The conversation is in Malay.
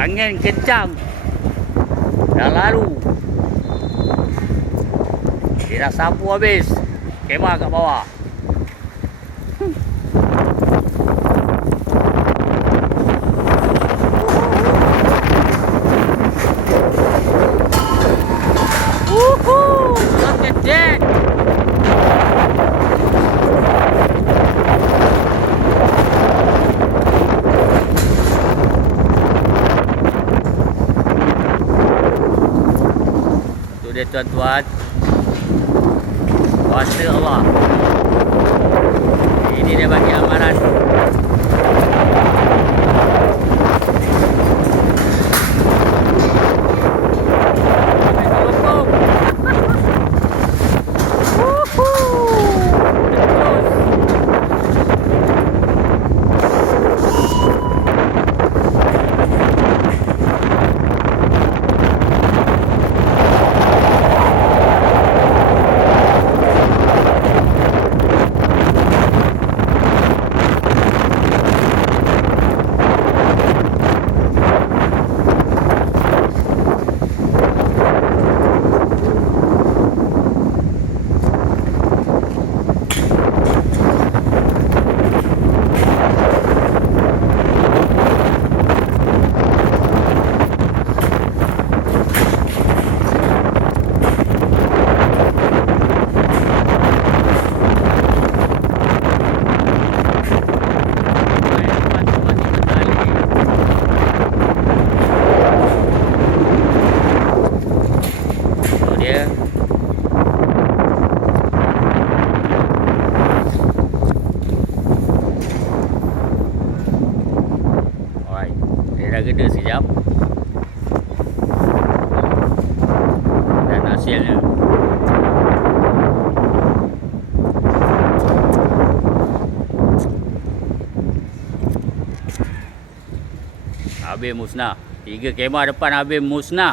Angin kencang dah lalu. Dia dah sapu habis kemah kat bawah. Woohoo! Look at that! Itu dia tuan-tuan. Kuasa Allah. Ini dia bagi amaran. Dah geda sekejap. Dan hasilnya habis musnah. 3 kemah depan habis musnah.